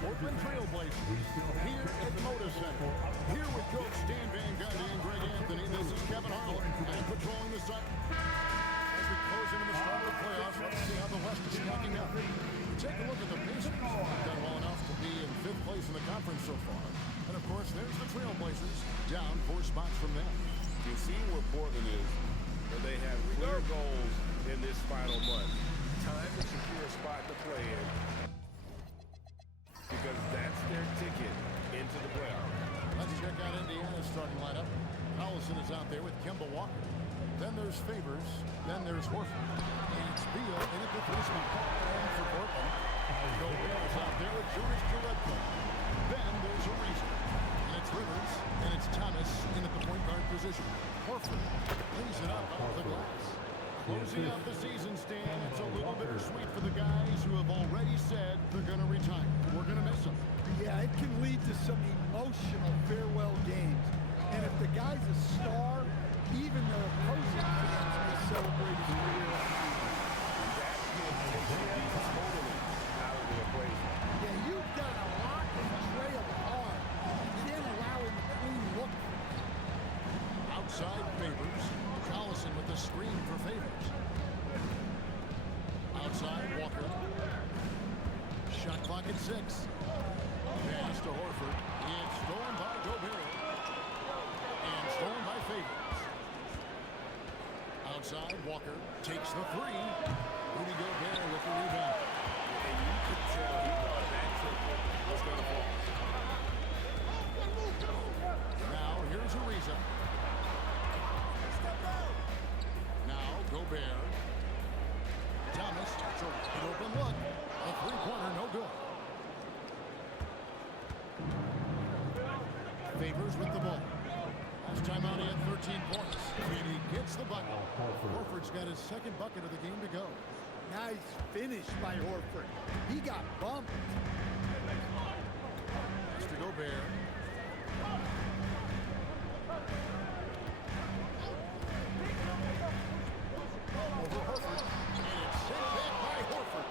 Portland Trailblazers here at Moda Center. Here with Coach Stan Van Gundy and Greg Anthony, this is Kevin Harlan and patrolling the site. As we close into the start of the playoffs, let's see how the West is stacking up. Take a look at the Pacers. They've done well enough to be in 5th place in the conference so far. And of course, there's the Trailblazers, down 4 spots from them. You see where Portland is, where they have clear goals in this final month. Time to secure a spot to play in, because that's their ticket into the playoffs. Let's check out Indiana's starting lineup. Collison is out there with Kemba Walker. Then there's Favors. Then there's Horford. And it's Beal in at the 3 spot. And for Portland, Gobert is out there with Julius Jerebko. Then there's Ariza. And it's Rivers. And it's Thomas in at the point guard position. Horford lays it up off the glass. Closing out the season, Stan, it's a little bittersweet for the guys who have already said they're going to retire. We're going to miss them. Yeah, it can lead to some emotional farewell games. And if the guy's a star, even the opposing fans may celebrate his career. That will take the totally out of the equation. Yeah, you've got to lock and trail hard. You can't allow him to clean look. Outside Favors. Collison with the screen for Favors. Outside Walker. Shot clock at 6. Pass to Horford. It's stolen by Gobert. And stolen by Favors. Outside Walker takes the 3. Rudy Gobert with the rebound. And you could tell he thought that triple was going to fall. Now here's Ariza. Now Gobert. Thomas, it's a wide open look. A 3-pointer, no good. Favors with the ball. Last time out he had 13 points. And he gets the bucket. Horford's got his 2nd bucket of the game to go. Nice finish by Horford. He got bumped. Mr. Gobert. Over Horford. And it's sent back by Horford.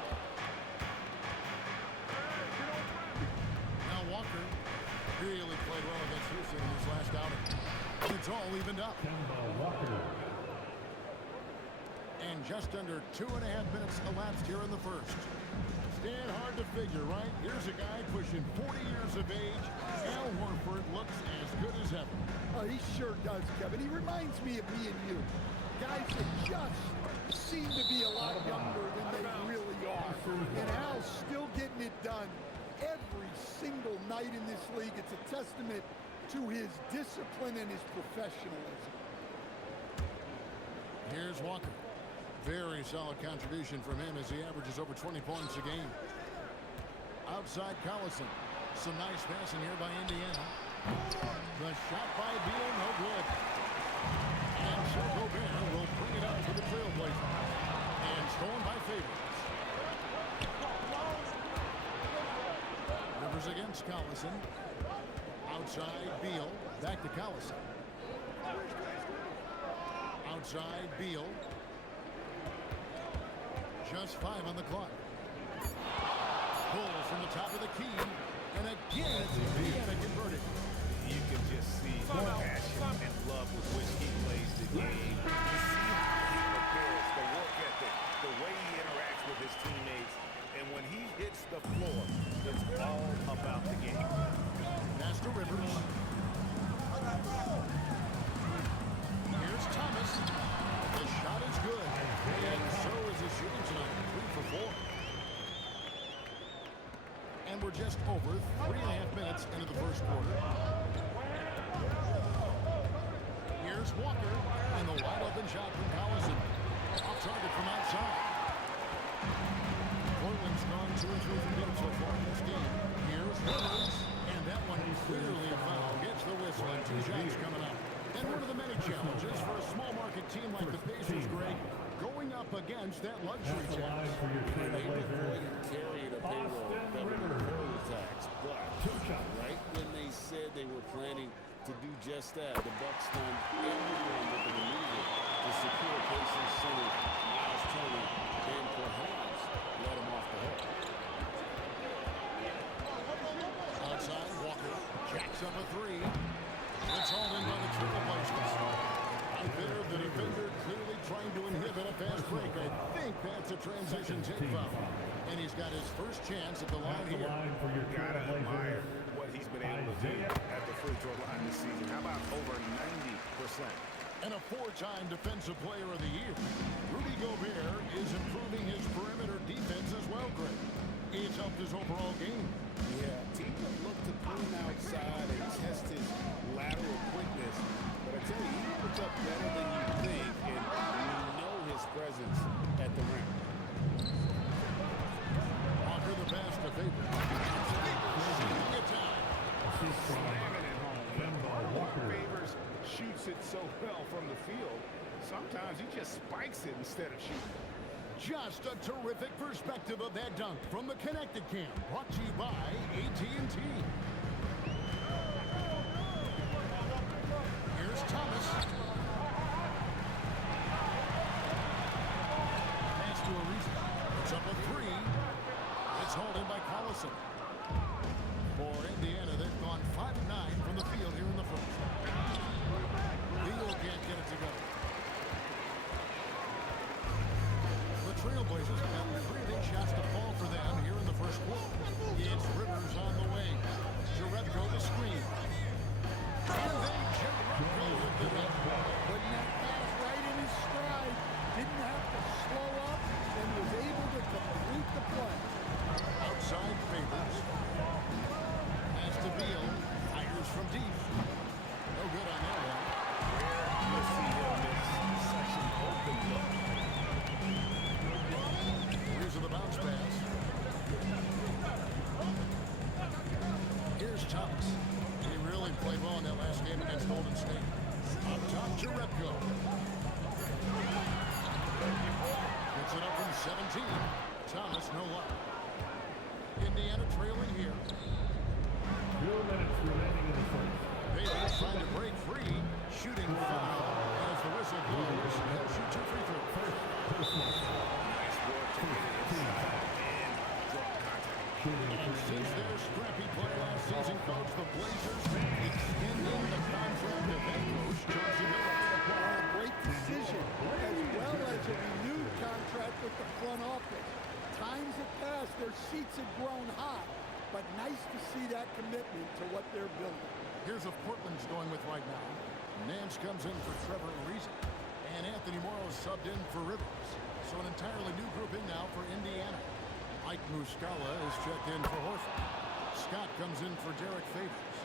Now Walker really played well against Houston in his last outing. It's all evened up. And just under 2.5 minutes elapsed here in the first. Stan, hard to figure, right? Here's a guy pushing 40 years of age. Al Horford looks as good as ever. Oh, he sure does, Kevin. He reminds me of me and you. Guys that just seem to be a lot younger than they really are. And Al's still getting it done every single night in this league. It's a testament to his discipline and his professionalism. Here's Walker. Very solid contribution from him as he averages over 20 points a game. Outside Collison. Some nice passing here by Indiana. The shot by Beal, no good. And so Gobert will bring it up for the Trailblazers. And stolen by Favors. Rivers against Collison. Outside Beal. Back to Collison. Outside Beal. Just 5 on the clock. Pull from the top of the key. And again, it's Indiana converted. You can just see the passion and love with which he plays the game. You see how he prepares, the work ethic, the way he interacts with his teammates. And when he hits the floor, it's all about the game. Pass to Rivers. Here's Thomas. The shot is good. And so is his shooting tonight. 3 for 4. And we're just over 3.5 minutes into the first quarter. Here's Walker. And the wide open shot from Collison. Off target from outside. Portland's gone 2 or 3 from deep so far in this game. Here's Rivers. And that one clearly a foul. Gets the whistle and 2 shots coming up. And one of the many challenges for a small market team like the Pacers, Greg, going up against that luxury tax. They avoided carrying a payroll tax, but right when they said they were planning to do just that, the Bucks done everything with the maneuver to secure Pacers center Miles Turner and perhaps let him off the hook. transition take foul. And he's got his first chance at the line here. Gotta admire what he's been able to do at the free throw line this season. How about over 90%? And a four-time Defensive Player of the Year. Rudy Gobert is improving his perimeter defense as well, Greg. It's helped his overall game. Yeah, teams have looked to clean outside and test his lateral quickness. But I tell you, he puts up better than you think, and you know his presence at the rim. Walker the pass to Favors. Shooting it down. Slamming it home. Favors shoots it so well from the field. Sometimes he just spikes it instead of shooting. Just a terrific perspective of that dunk from the Connected Cam. Brought to you by AT&T. Here's Thomas. Pass to Ariza. It's up a three. It's hauled in by Collison. For Indiana, they've gone 5 of 9 from the field here in the first. Beal can't get it together. The Trailblazers have had 3 big shots to fall for them here in the first quarter. It's Rivers on the wing. Jerebko the screen. And then Jerebko with the net. Putting that pass right in his stride. Didn't have to slow up and was able to complete the play. Outside Favors. Pass to Beal. Fires from deep. No good on that one. You see him miss such an open look. Here's the bounce pass. Here's Thomas. He really played well in that last game against Golden State. Up top, Jerebko. Gets it up from 17. Thomas, no luck. Indiana trailing here. 2 minutes remaining in the first. Davis trying to break free. Shooting foul. As the whistle blows, he'll shoot 2 free throws. Nice work to get it inside and draw contact. And since their scrappy play last season, coach, the Blazers extending the contract of head coach George Miller. A great decision, as well as a renewed contract with the front office. Times have passed, their seats have grown hot, but nice to see that commitment to what they're building. Here's what Portland's going with right now. Nance comes in for Trevor Ariza, and Anthony Morrow subbed in for Rivers. So an entirely new group in now for Indiana. Mike Muscala is checked in for Horford. Scott comes in for Derek Favors.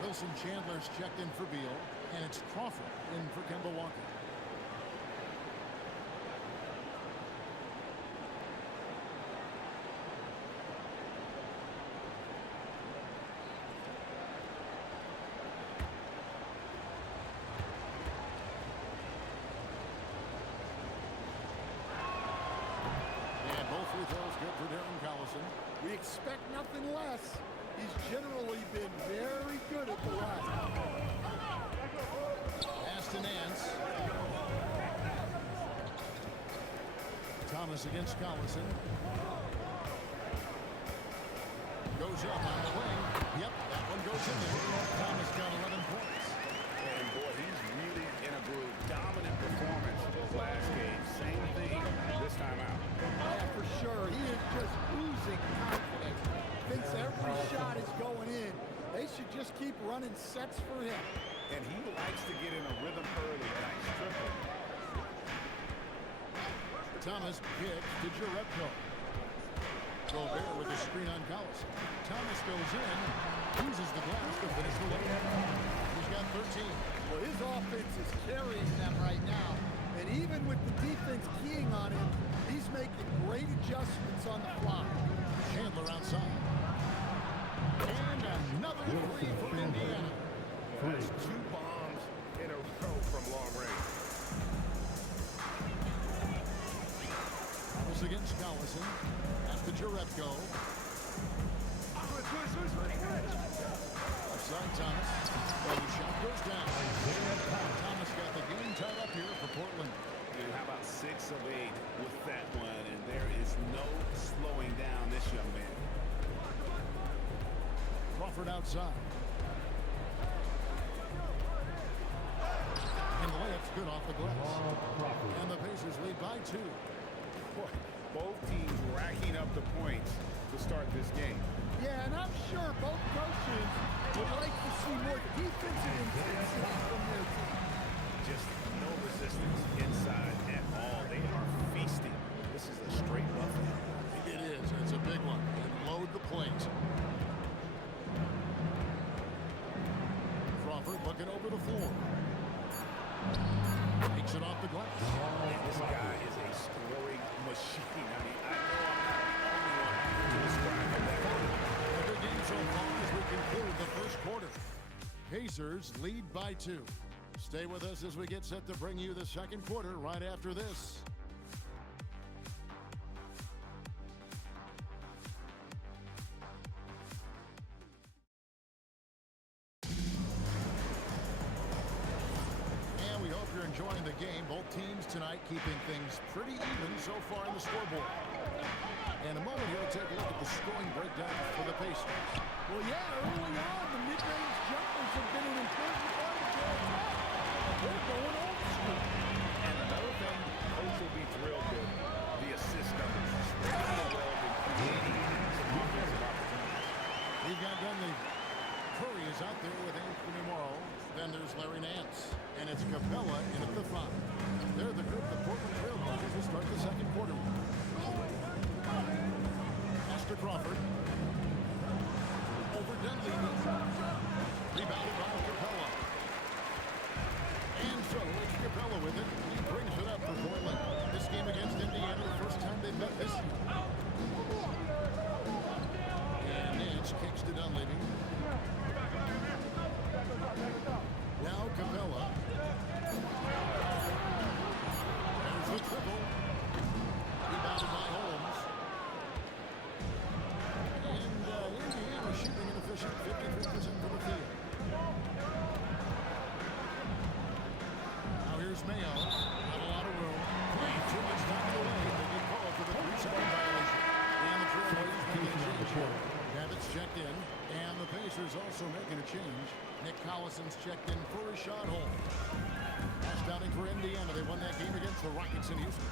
Wilson Chandler's checked in for Beal, and it's Crawford in for Kemba Walker. We expect nothing less. He's generally been very good at the line. Pass to Nance. Thomas against Collison. Goes up on the wing. Yep, that one goes in there. Thomas got 11 points. And boy, he's really in a groove. Dominant performance last game. Same thing this time out. Yeah, for sure. He is just oozing confidence. Thinks every shot is going in. They should just keep running sets for him. And he likes to get in a rhythm early. Nice triple. Thomas kicks to Jerebko. Gobert with the screen on Collison. Thomas goes in, uses the glass to finish the way. He's got 13. Well, his offense is carrying them right now. And even with the defense keying on him, he's making great adjustments on the fly. Chandler outside. And another three for Indiana. That's 2 bombs in a row from long range. Thomas against Collison. After Jerebko. Offside Thomas. Well, the shot goes down. Thomas got the game tied up here for Portland. And how about 6 of 8 with that one? And there is no slowing down this young man. Crawford outside. And the layup's good off the glass. And the Pacers lead by 2. Boy, Both teams racking up the points to start this game. Yeah, and I'm sure both coaches would like to see more defensive intensity from their team. Just no resistance inside at all. They are feasting. This is a straight buffet. It is. It's a big one. And load the plate. Crawford looking over the floor. Takes it off the glass. And this guy is a scoring machine. I mean, I know I'm not the only one to describe him that way. A good game so far as we conclude the first quarter. Pacers lead by 2. Stay with us as we get set to bring you the second quarter right after this. And we hope you're enjoying the game. Both teams tonight keeping things pretty even so far in the scoreboard. In a moment here, we'll take a look at the scoring breakdown for the Pacers. Well, yeah, early on, the mid-range jumpers have been an important part of their attack. They're going old school. And another thing, coach will be thrilled with the assist numbers. Spreading the ball and creating some offensive opportunities. We've got Dunley. Curry is out there with Anthony Morrow. Then there's Larry Nance. And it's Capella in at the 5. They're the group the Portland Trail Blazers will start the second quarter with. Master Crawford. Over Dunley. Rebounded by Capella. And so it's Capella with it. He brings it up for Portland. This game against Indiana, the first time they've met this year. And Nance kicks to Dunleavy. Now Capella. There's the triple. Rebounded by Holmes. And Indiana shooting inefficient, 53% from the field. Now here's Mayo. Not a lot of room. Playing too much time away. They get called for the 3-second violation. And the Trailblazers making a change here. Gavitt's checked in. And the Pacers also making a change. Nick Collison's checked in for a shot hole. Last outing for Indiana. They won that game against the Rockets in Houston.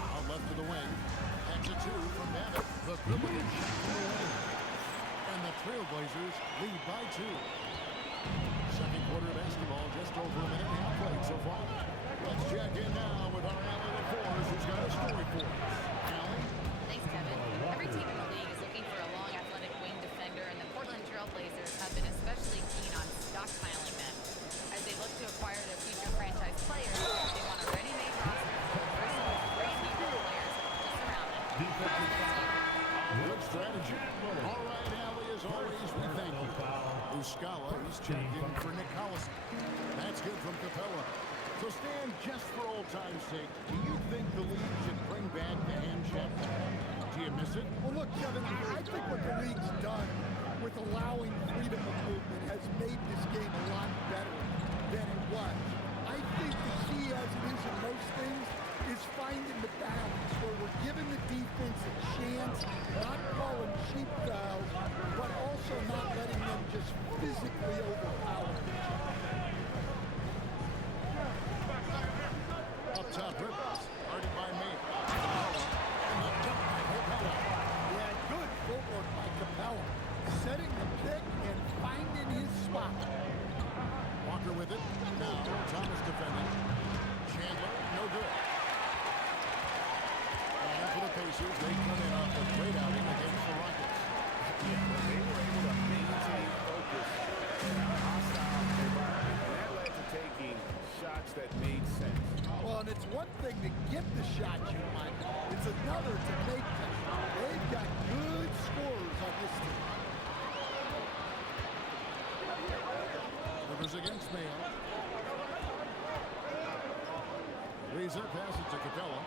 Out left to the wing. That's a 2 from Babbitt. The brilliant shot from the wing. And the Trailblazers lead by 2. Second quarter basketball, just over a minute and a half played so far. Let's check in now with our Allie LaForce, who's got a story for us. Allie? Thanks, Kevin. Every team in the league is looking for a long, athletic wing defender, and the Portland Trail Blazers have been especially keen on stockpiling them. As they look to acquire their future franchise players, they want a ready-made roster full of versatile, brand-new role players to surround them. Good strategy. All right, Allie, as always, we thank you. Muscala, he's checked in for Nick Collison. That's good from Capella. So, Stan, just for old time's sake, do you think the league should bring back the hand check? Do you miss it? Well, look, Kevin, I think what the league's done with allowing freedom of movement has made this game a lot better than it was. I think the key, as it is in most things, is finding the balance where we're giving the defense a chance, not calling cheap fouls, but also not letting them just physically overpower each other. Up top, Rivers, guarded by me. And the dunk by Capella. Yeah, good footwork by Capella, setting the pick and finding his spot. Walker with it. Now, Thomas defending. Chandler, no good. And for the Pacers, they come in off a great outing against the Rockets. Yeah, but they were able to maintain focus in a hostile environment. And that led to taking shots that made sense. Well, and it's one thing to get the shots you want. It's another to make them. They've got good scorers on this team. Rivers against Mayo. Reza passes to Capella.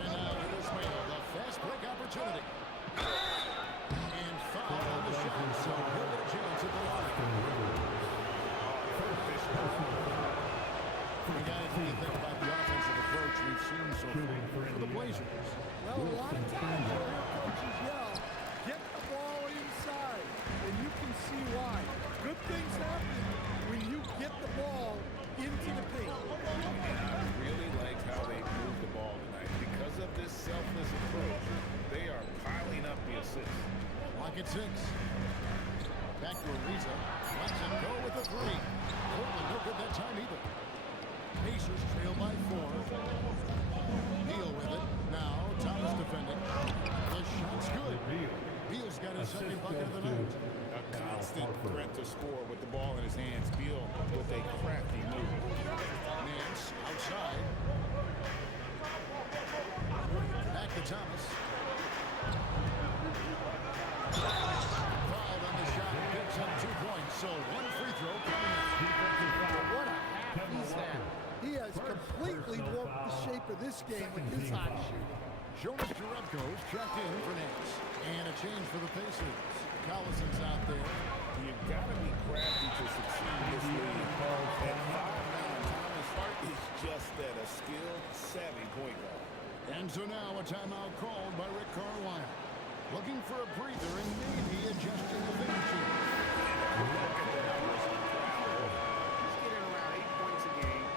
And now here's Mayo, the fast break opportunity. And foul on the shot, so he'll get a chance at the line. You guys, what do you think about the offensive approach we've seen so far for the Blazers? Well, a lot of times you'll hear coaches yell, get the ball inside, and you can see why. Good things happen when you get the ball into the paint. And I really like how it 6. Back to Ariza. Lets him go with the 3. Portland no good that time either. Pacers trail by 4. Beal with it. Now Thomas defending. The shot's good. Beal's got his second bucket of the night. A constant threat to score with the ball in his hands. Beal with a crafty move. Nance outside. Back to Thomas. Fouled on the shot. Picks up 2 points. So 1 free throw coming in. What a half he's had. He has completely warped the shape of this game with his hot shooting. Jonas Jerebko's checked in for Nance. And a change for the Pacers. Collison's out there. You've got to be crafty to succeed in this league. At 5'9", Thomas Hart is just that, a skilled, savvy point guard. And so now a timeout called by Rick Carlisle. Looking for a breather and maybe adjusting the finishing. He's getting around 8 points a game,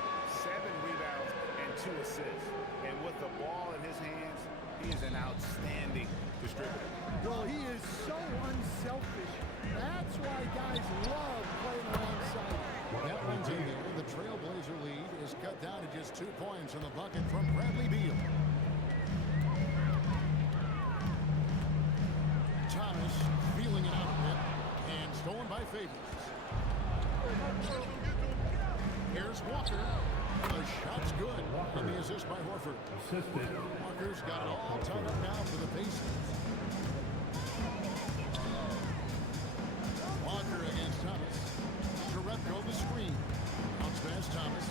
7 rebounds, and 2 assists. And with the ball in his hands, he is an outstanding distributor. Well, he is so unselfish. That's why guys love playing alongside him. That one's in there. The Trailblazer lead is cut down to just 2 points on the bucket from Bradley Beal. Thomas feeling it out a bit and stolen by Favors. Here's Walker. The shot's good. And the assist by Horford. Walker's got it all tied up now for the Pacers. Walker against Thomas. Jerebko the screen. Bounce pass Thomas.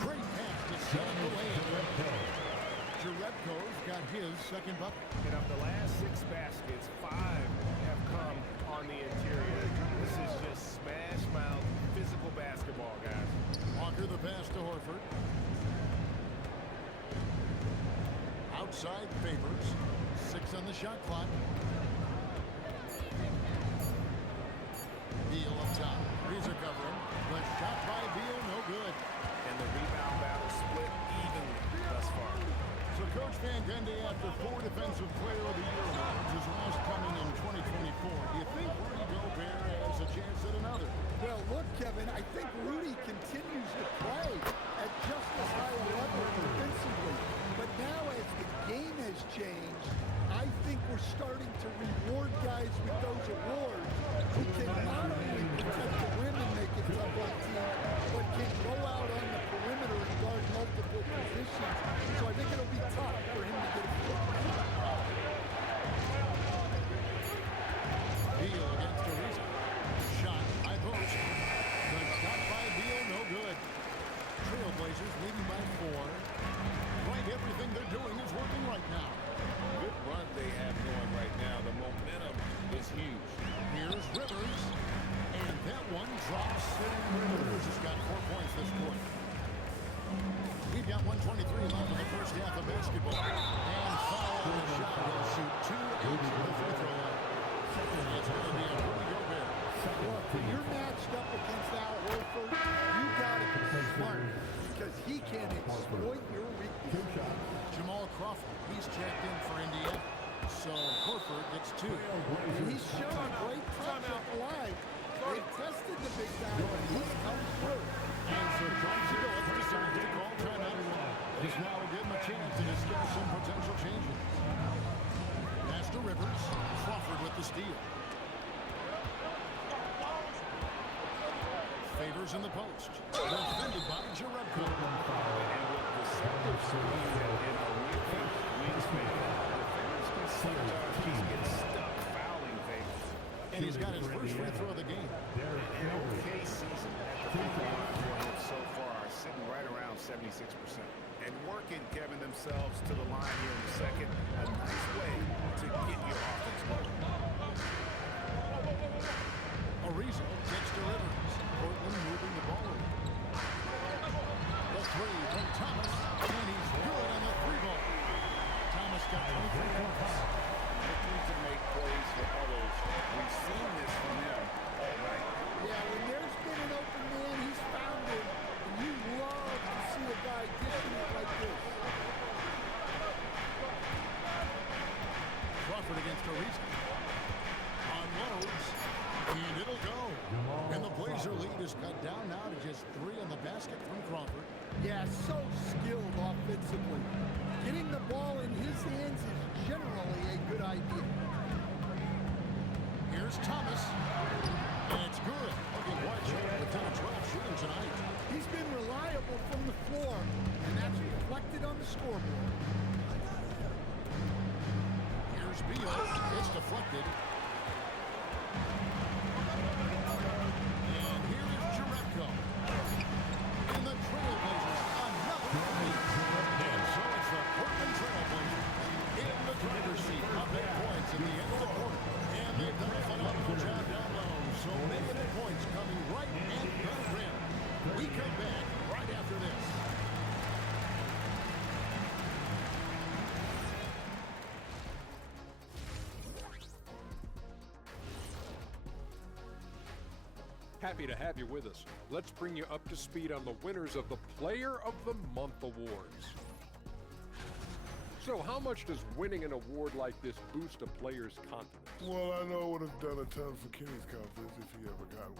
Great pass to set up the layup. Jerebko's got his second bucket. And of the last 6 baskets, 5 have come on the interior. This is just smash mouth physical basketball, guys. Walker the pass to Horford. Outside Favors. 6 on the shot clock. Beal up top. Ariza covering. The shot by Beal, no good. And the rebound battle split evenly thus far. So Coach Van Gundy, after 4 Defensive Player of the Year awards, his last coming in 2024, do you think Rudy Gobert has a chance at another? Well, look, Kevin, I think Rudy continues to play at just as high a level defensively. But now as the game has changed, I think we're starting to reward guys with those awards who can not only protect the rim and make it tough on teams, but can go out on the perimeter and guard multiple positions. So I think it'll be tough for him to get a foot. Beal against Ariza. Shot, high post. The shot by Beal, no good. Trailblazers leading by 4. Like everything they're doing is working right now. Good run they have going right now. The momentum is huge. Here's Rivers. And that one drops. Rivers has got 4 points this quarter. We've got 1:23 left in the first half of basketball. And foul on the shot. He'll shoot 2 out from the free throw line. It's going to be a Rudy Gobert. Look, when you're matched up against Al Horford, you got to be smart because he can exploit your weakness. Jamal Crawford, he's checked in for Indiana. So Horford gets 2. And he's shown great touch at the line. They've tested the big guy, and he's come through. And so John Phillips decided to call timeout. This now will give him a chance to discuss some potential changes. Pass to Rivers. Crawford with the steal. Favors in the post. Defended by Jerebko. And with deceptive speed and a really wingspan, defenders can sometimes just get stuck fouling Favors. And he's got his first free throw of the game. An okay season at the free throw line for him so far, sitting right around 76%. And working, Kevin, themselves to the line here in the second. A nice way to get your offense going. Ariza takes to Rivers. Portland moving the ball over. The 3 from Thomas. And he's good on the 3-ball. Thomas got 23 points. Looking to make plays for others. We've seen this from him all night. Yeah, when there's been an open man, he's found it. And you love to see a guy dishing it like this. Crawford against Ariza. basket from Crawford. Yeah, so skilled offensively. Getting the ball in his hands is generally a good idea. Here's Thomas. And it's good. Looking quite sharp with 10 of 12 shooting tonight. He's been reliable from the floor, and that's reflected on the scoreboard. Here's Beal. It's deflected. And here is Jerebko. And the Trailblazers, another lead. And so it's the Portland Trailblazers in the driver's seat, up 8 points in the end of the quarter. And they've done a phenomenal job down low. So many of the points coming right at the rim. We come back right after this. Happy to have you with us. Let's bring you up to speed on the winners of the Player of the Month awards. So how much does winning an award like this boost a player's confidence? Well, I know it would have done a ton for Kenny's confidence if he ever got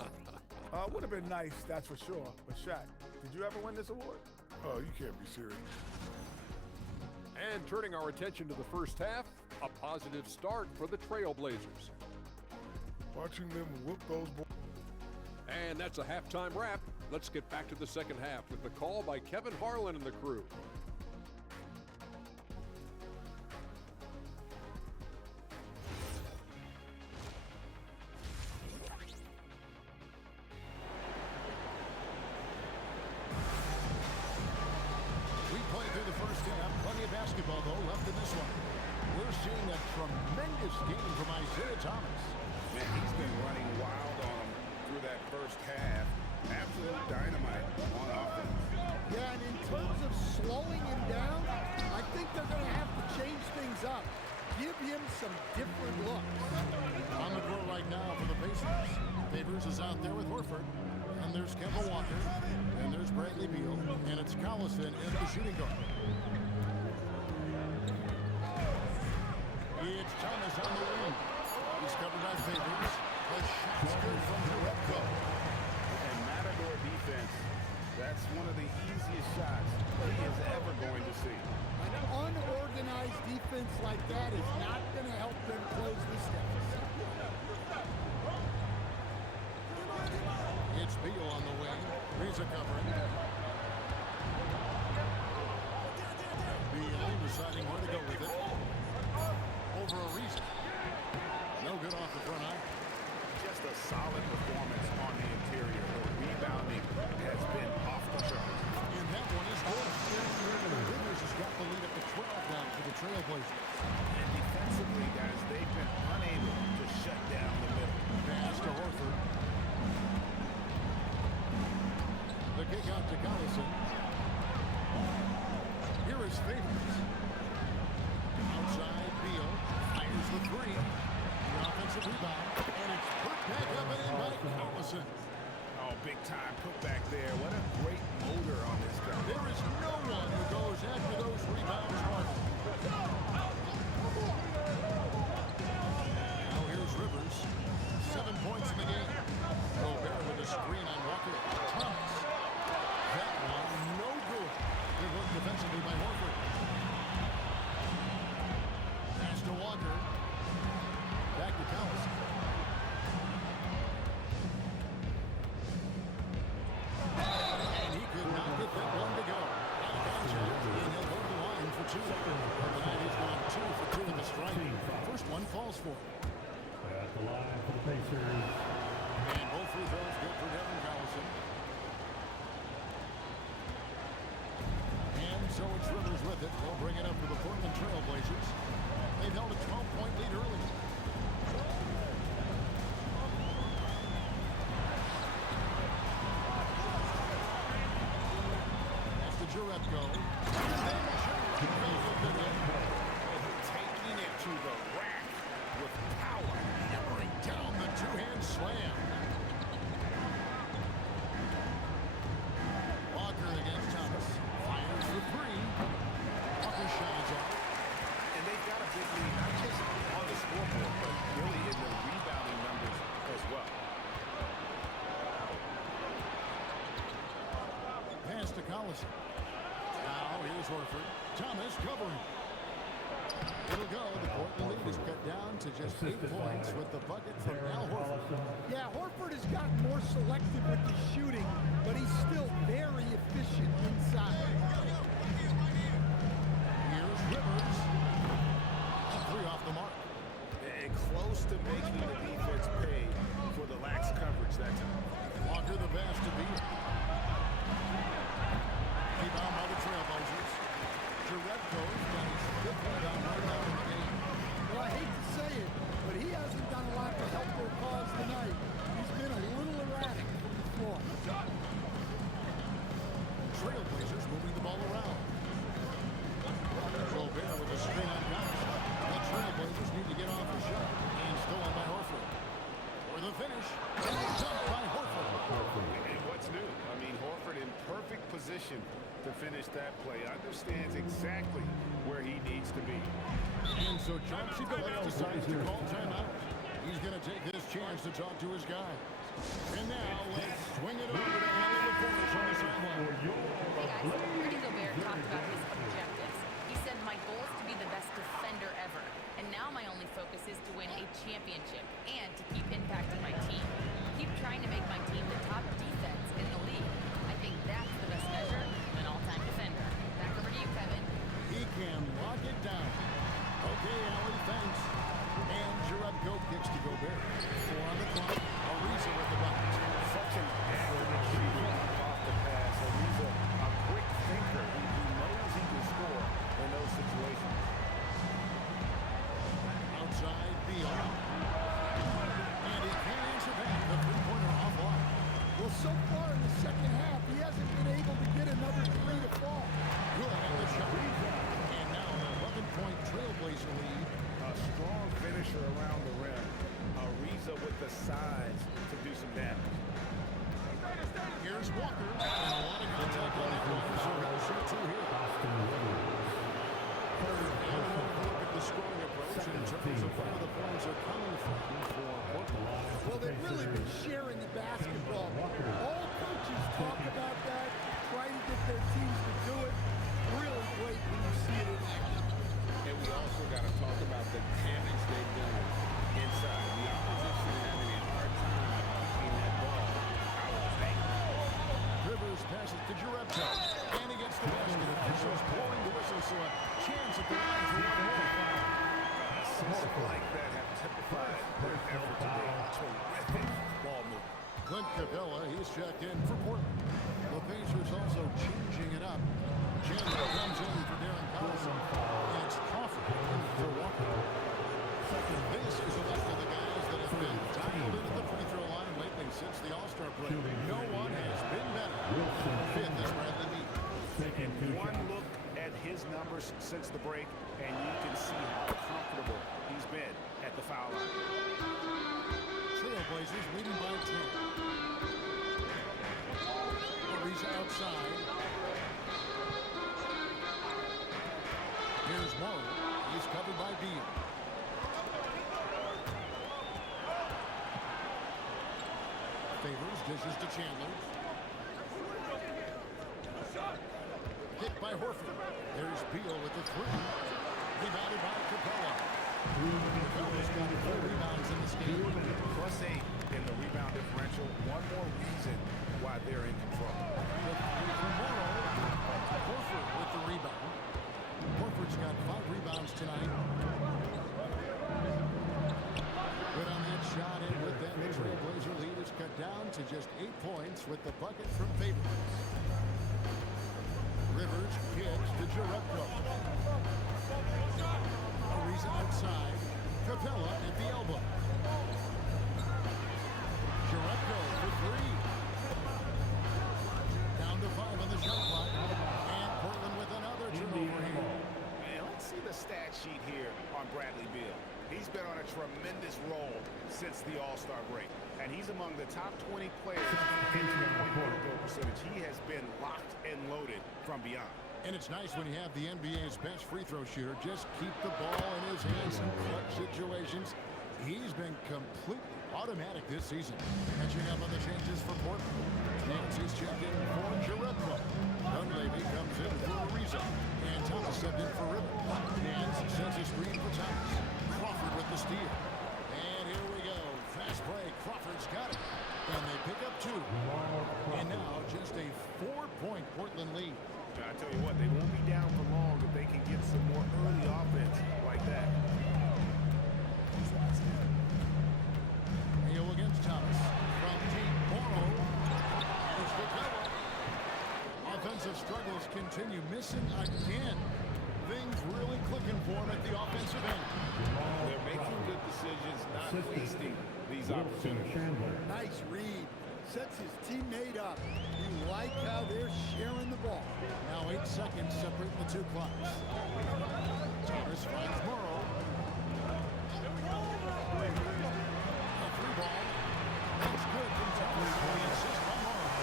one. Would have been nice, that's for sure. But Shaq, did you ever win this award? Oh, you can't be serious. And turning our attention to the first half, a positive start for the Trailblazers. Watching them whoop those boys. And that's a halftime wrap. Let's get back to the second half with the call by Kevin Harlan and the crew. We played through the first half. Plenty of basketball, though, left in this one. We're seeing a tremendous game from Isaiah Thomas. Man, he's been running wild on him through that first half. Absolute dynamite on offense. Yeah, and in terms of slowing him down, I think they're going to have to change things up. Give him some different looks. On the floor right now for the Pacers. Favors is out there with Horford. And there's Kemba Walker. And there's Bradley Beal. And it's Collison in the shooting guard. It's Thomas on the wing. He's covered by Favors. A shot's good from Jerebko. And Matador defense, that's one of the easiest shots he is ever going to see. An unorganized defense like that is not going to help them close this deficit. It's Beal on the wing. He's a covering. Beal deciding where to go with it. Over a reason. No good off the front eye. Just a solid performance on the interior. The rebounding has been off the charts. And that one is good. The Rivers has got the lead up to 12 now for the Trailblazers. And defensively, guys, they've been unable to shut down the middle. Pass to Horford. The kick out to Collison. Here is Favors. Outside, Beal fires the three. The offensive rebound. And it's put back up and in by Collison. Oh, big time putback there. What a great motor on this guy. There is no one who goes after those rebounds harder. Now here's Rivers. 7 points in the game. Gobert with a screen on Walker. Thomas. That one, no good. Good work defensively by Horford. Pass to Walker. Back to Collison. And he could not get that one to go. Out of contact, and he'll hold the line for two. Tonight he's gone 2 for 2 in the strike. First one falls for him. At the line for the Pacers. And both free throws good for Devin Collison. And so it's Rivers with it. They'll bring it up to the Portland Trailblazers. They've held a 12-point lead early. That's to Jerebko. Taking it to the rack with power. Hammering down the two-hand slam. Walker against Thomas. Fires for three. Walker shines out. And they've got a big lead, not just on the scoreboard, but really in the rebounding numbers as well. Collison. Now here's Horford. Thomas covering. It'll go. The Portland lead is cut down to just 8 points with the bucket from Al Horford. Yeah, Horford has gotten more selective with his shooting, but he's still very efficient inside. Here's Rivers. A 3 off the mark. And close to making the defense pay for the lax coverage that time. Walker the pass to Beal. Rebound by the Trailblazers. Jerebko's got his 5th rebound right now in the game. Well, I hate to say it, but he hasn't done a lot to help their cause tonight. He's been a little erratic from the floor. Trailblazers moving the ball around. Gobert with a screen on Collison. The Trailblazers need to get off the shot. And stolen by Horford. For the finish. And dunked by Horford. And what's new? I mean, Horford in perfect position to finish that play. Understands exactly where he needs to be. And so Chauncey Billups decides to call timeout. He's going to take this chance to talk to his guy. And now let's swing it over to Allen LaForge on the sideline. Hey guys, Rudy Gobert talked about his objectives. He said, my goal is to be the best defender ever. And now my only focus is to win a championship and to keep impacting my team. Keep trying to make my team the top defense in the league. I think that's the best measure of an all-time defender. Back over to you, Kevin. He can lock it down. Okay, Allen, thanks. And Jerebko kicks to Gobert. 4 on the clock. Ariza with the box. Such an accurate shooter off the pass. Ariza, a quick thinker. He knows he can score in those situations. Outside, Beal. And he can't answer back. The three-pointer offline. Well, so far in the second half, he hasn't been able to get another 3 to fall. Good at the shot. And now an 11-point Trailblazer lead. A strong finisher around the rim. Ariza with the size to do some damage. Here's Walker. And a lot of contact on the corner, so he'll shoot 2 here. And we'll look at the scoring approach in terms of where the points are coming from for Portland. Well, they've really been sharing the basketball. All coaches talk about that, try to get their teams to do it. Really great when you see it in action. And we also got to talk about the damage they've done inside. The opposition having a hard time keeping that ball out of the paint. Rivers passes to Jerebko. And he gets the basket. Officials blowing the whistle, so a chance at the line for one more. Assists like that have typified their effort today. Terrific ball movement. Clint Capella, he's checked in for Portland. The Pacers also changing it up. Chandler comes in for Darren Collison. And it's Crawford in for Walker. This is a list of the guys that have been dialed into the free throw line lately since the All-Star break. No one has been better. 5th is Bradley Beal. And one look at his numbers since the break, and you can see how comfortable he's been at the foul line. Trailblazers leading by 10. Ariza outside. Here's Morrow. He's covered by Beal. Favors dishes to Chandler. Hit by Horford. There's Beal with the 3. Rebounded by Capella. Capella's got 4 rebounds in this game. +8 in the rebound differential. One more reason why they're in control. Horford with the rebound. Horford's got 5 rebounds tonight. Good on that shot, and with that, the Trailblazer lead is cut down to just 8 points with the bucket from Favors. Rivers kicks to Jerebko. Ariza outside. Capella at the elbow. Jerebko for 3. Down to 5 on the shot clock. And Portland with another turnover here. And let's see the stat sheet here on Bradley Beal. He's been on a tremendous roll since the All-Star break. And he's among the top 20 players in three-point field goal percentage. He has been locked and loaded from beyond. And it's nice when you have the NBA's best free throw shooter just keep the ball in his hands in clutch situations. He's been completely automatic this season. Catching up on the changes for Portland. Nancy's checked in for Jerebko. The up. And Thomas subbed in for River. Nance sends a screen for Thomas. Crawford with the steal. And here we go. Fast break. Crawford's got it. And they pick up 2. And now just a 4-point Portland lead. I tell you what, they won't be down for long if they can get some more early offense like that. Hale against Thomas. From deep, Morrow. Here's the cover. Offensive struggles continue. Missing again. Things really clicking for him at the offensive end. They're making good decisions, not wasting these opportunities. Nice read. Sets his teammate up. You like how they're sharing the ball. Now 8 seconds separate the 2 clocks. Thomas finds Morrow. A 3 ball. That's good from Thomas. The assist by Morrow.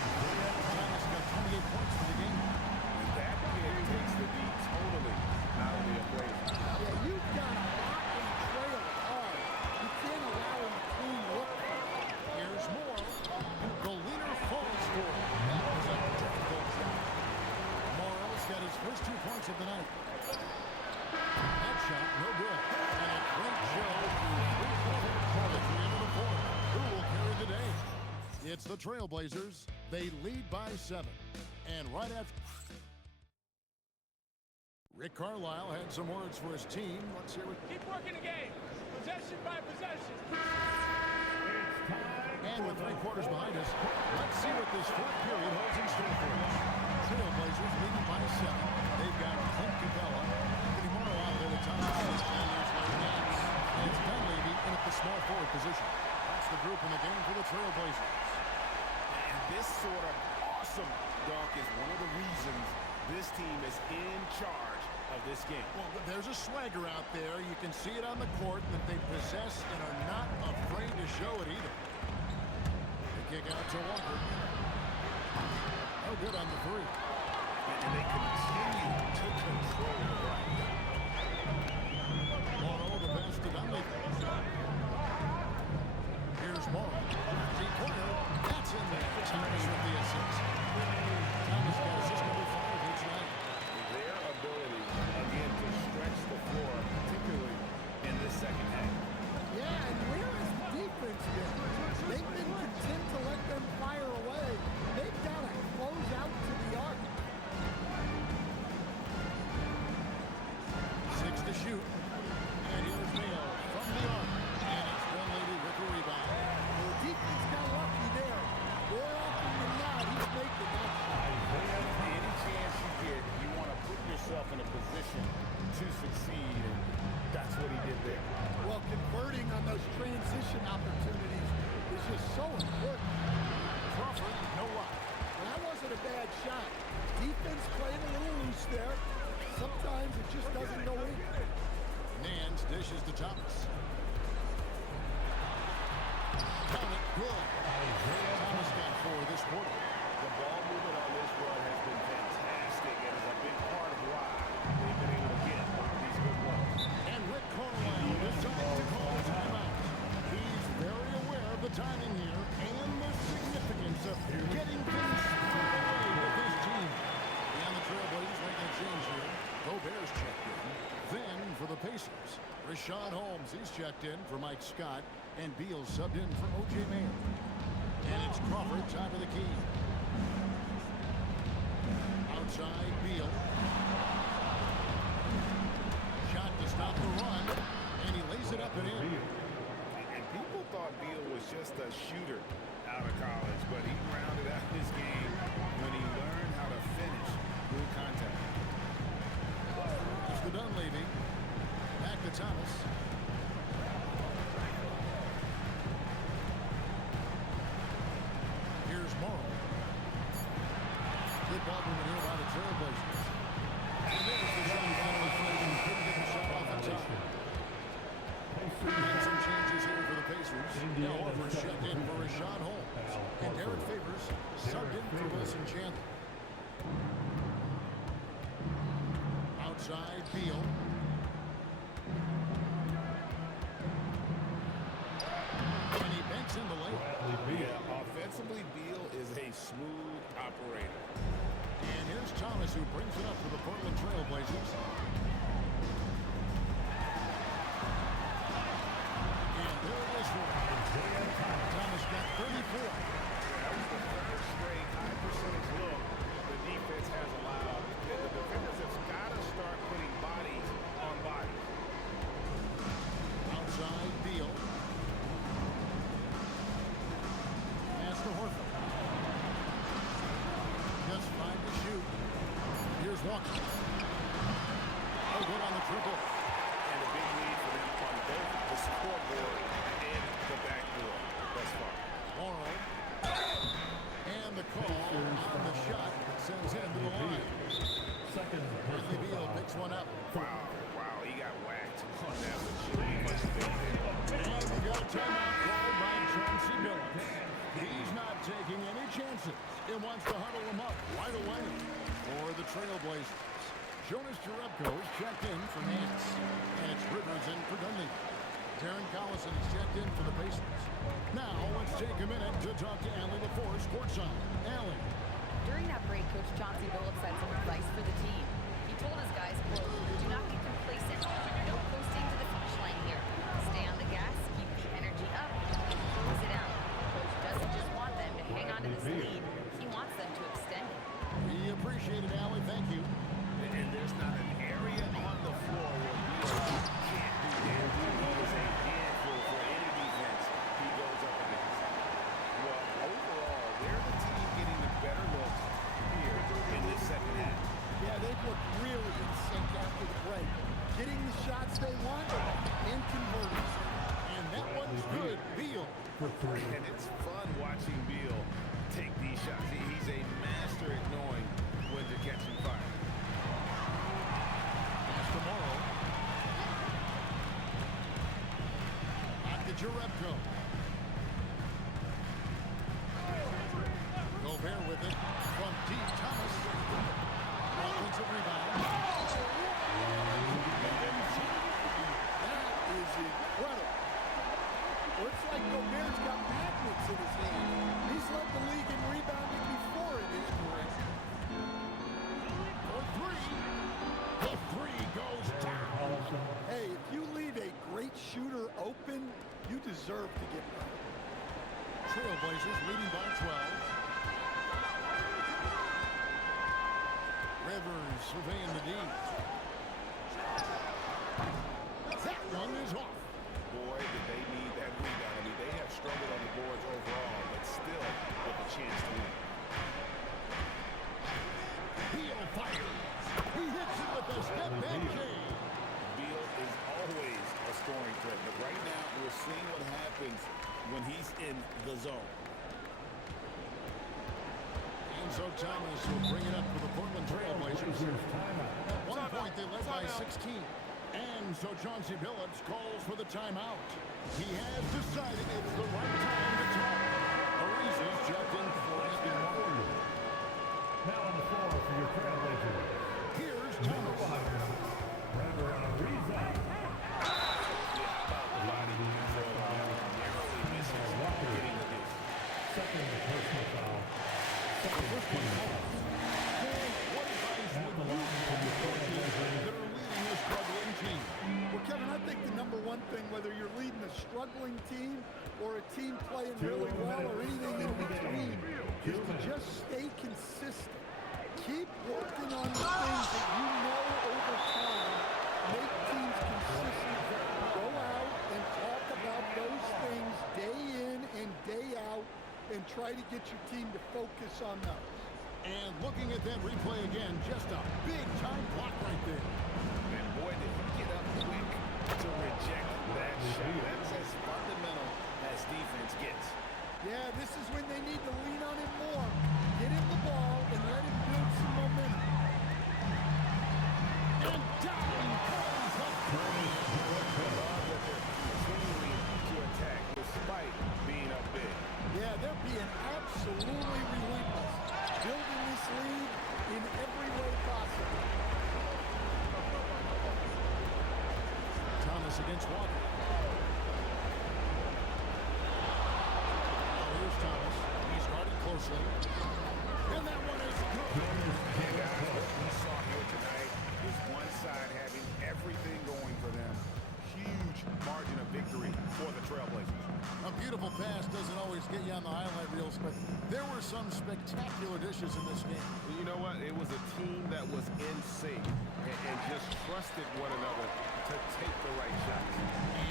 Thomas got 28 points for the game. And that kid takes the beat totally out of the equation. Yeah, you've got to lock and trail hard. You can't allow him to clean look. Here's more. The leader falls for it. That was a difficult shot. Morrow's got his first 2 points of the night. That shot, no good. And a great show through 3 quarters at the end of the 4th. Who will carry the day? It's the Trailblazers. They lead by 7. And right after... Rick Carlisle had some words for his team. Let's hear it. Keep working the game. Possession by possession. And with 3 quarters behind us, let's see what this 4th period holds in store for us. Trailblazers leading by 7. They've got Clint Capella, Anthony Morrow out there with Thomas. And it's Dunleavy in at the small forward position. That's the group in the game for the Trailblazers. And this sort of awesome dunk is one of the reasons this team is in charge of this game. Well, there's a swagger out there. You can see it on the court that they possess and are not afraid to show it either. Kick out to Walker. No good on the 3. And they continue to control the right. Morrow, the pass to Dunleavy. Here's Morrow. 3-pointer. That's in there. Thomas with the assist. Thomas got assist number 5 each night. Their ability, again, to stretch the floor, particularly in this second half. Yeah, and where has the defense been? They've been content to let them fire away. They've got to close out to the arc. 6 to shoot. And here's Mayo from the arc. And it's Dunleavy with the rebound. Well, the defense got lucky there. More often than not, he's making that shot. Any chance you get, you want to put yourself in a position to succeed, and that's what he did there. Well, converting on those transition opportunities is just so important. Crawford, no luck. And that wasn't a bad shot. Defense playing a little loose there. Sometimes it just doesn't go in. Nance dishes to Thomas. Count it, good. Thomas got 4 this quarter. The ball movement on this run has been fantastic and is a big part of why they've been able to get these good runs. And Rick Carlisle decides to call a timeout. He's very aware of the timing here and the significance of getting things squared away with his team. And the Trailblazers making a change here. Gobert's checked in. Then for the Pacers, Rashawn Holmes, he's checked in for Mike Scott, and Beal subbed in for O.J. Mayer. And it's Crawford, top of the key. Outside, Beal. Shot to stop the run, and he lays it up and in. And people thought Beal was just a shooter out of college, but he rounded out his game when he learned how to finish through contact. It's the Dunleavy. Back to Thomas. Here's Morrow. Good ball movement here by the Trailblazers. And there's the shot. Couldn't get the shot off the top. And some changes here for the Pacers. Now Horford checked in for Rashawn Holmes. And Derek Favors subbed in for Wilson Chandler. Outside, Beal. And he banks in the layup. Yeah, offensively, Beal is a smooth operator. And here's Thomas, who brings it up for the Portland Trail Blazers. And there it is for him. Thomas got 34. That was the third straight high percentage look the defense has allowed. The defenders have got to start putting bodies on bodies. Outside, Beal. Pass to Horford. Just 5 to shoot. Here's Walker. Oh, good on the triple. And a big lead for them on both the scoreboard and the backboard thus far. Morrow. And the call on the shot that sends him to the line. Bradley Beal picks one up. Wow, he got whacked on that one. He must have been there. And we got a timeout called by Chauncey Billups. He's not taking any chances. He wants to huddle him up right away for the Trailblazers. Jonas Jerebko's checked in for Nance. And it's Rivers in for Dunleavy. Darren Collison is checked in for the Pacers. Now, let's take a minute to talk to Allie LaForce courtside. Allie. During that break, Coach Chauncey Billups had some advice for the team. He told his guys, quote, do not get complacent. No coasting to the finish line here. Stay on the gas, keep the energy up, and close it out. Coach doesn't just want them to hang on to this lead. He wants them to extend it. We appreciate it, Allie. Thank you. And there's not an area on the floor where Beal can't do that. He is a handful for any defense he goes up against. Well, overall, they're the team getting the better looks here in this second half. Yeah, they've looked really in sync after the break. Getting the shots they want and converting. And that one's good. Beal. And it's fun watching Beal take these shots. He's a master at knowing when to catch and fire. Pass to Morrow. Back to Jerebko. Gobert with it. From deep, Thomas. Offensive rebound. That is incredible. Looks like Gobert's got magnets in his hand. He's led the league in rebounding before in his career. For three. The three goes down. Hey, if you leave a great shooter open, you deserve to get better. Trailblazers leading by 12. Rivers surveying the D. That one is off. Boy, did they need that rebound. I mean, they have struggled on the boards overall, but still with a chance to win. Beal fires. He hits it with a step-back jam. Beal is always a scoring threat, but right now we're seeing what happens when he's in the zone. And so Thomas will bring it up for the Portland Trailblazers. At one point, they led by 16. And so Chauncey Billups calls for the timeout. He has decided it's the right time to talk. Ariza's checked in for Evan Moore. Now on the floor for your Trailblazers. Here's Thomas. Trevor Ariza. Second personal foul. Second personal foul. What advice would you give to coaches that are leading a struggling team? Well, Kevin, I think the number one thing, whether you're leading a struggling team or a team playing really well or anything in between, is to just stay consistent. Keep working on the things that you know over time make teams consistent. Go out and talk about those things day in and day out and try to get your team to focus on those. And looking at that replay again, just a big-time block right there. And boy, did he get up quick to reject that shot. That's as fundamental as defense gets. Yeah, this is when they need to lean on him more. Get him the ball and let him build some momentum. And down goes the three. Love that they're continuing to attack despite being up big. Yeah, they're being absolutely relentless. Building this lead in every way possible. Thomas against Walker. Now here's Thomas. He's guarded closely. And that one is good. on the highlight reels, but there were some spectacular dishes in this game. You know what? It was a team that was in sync and just trusted one another to take the right shots.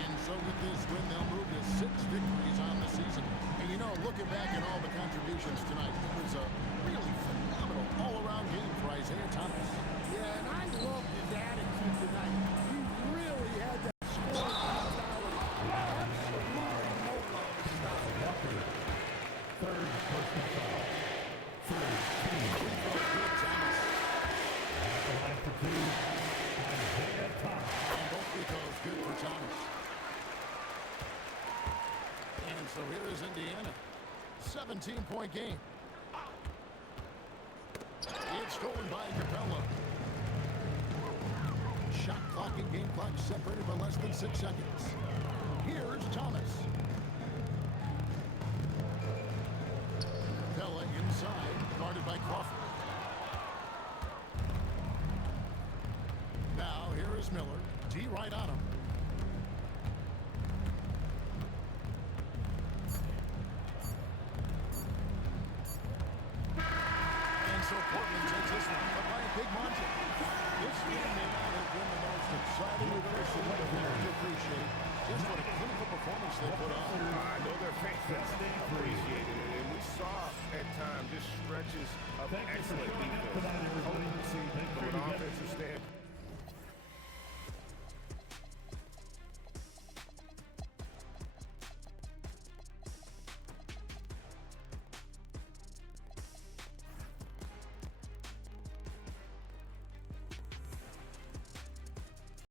And so with this win, they'll move to 6 victories on the season. And you know, looking back at all the contributions tonight, it was a really phenomenal all-around game for Isaiah Thomas. Yeah, and I loved his attitude tonight. He really had that scoring mentality. Absolutely no love to stop. Third personal foul. Third team. Thomas. At the line for two, Isaiah Thomas. And both free throws good for Thomas. And so here is Indiana. 17-point game. It's stolen by Capella. Shot clock and game clock separated by less than 6 seconds. Here's Thomas. Capella inside, guarded by Crawford. Now here is Miller. D right on him. And so Portland takes this one up by a big margin. This game may not have been the most exciting reversal, but we appreciate just what a clinical performance they put on. I know their fans appreciated it, and we saw at times just stretches of excellent defense. Thank you for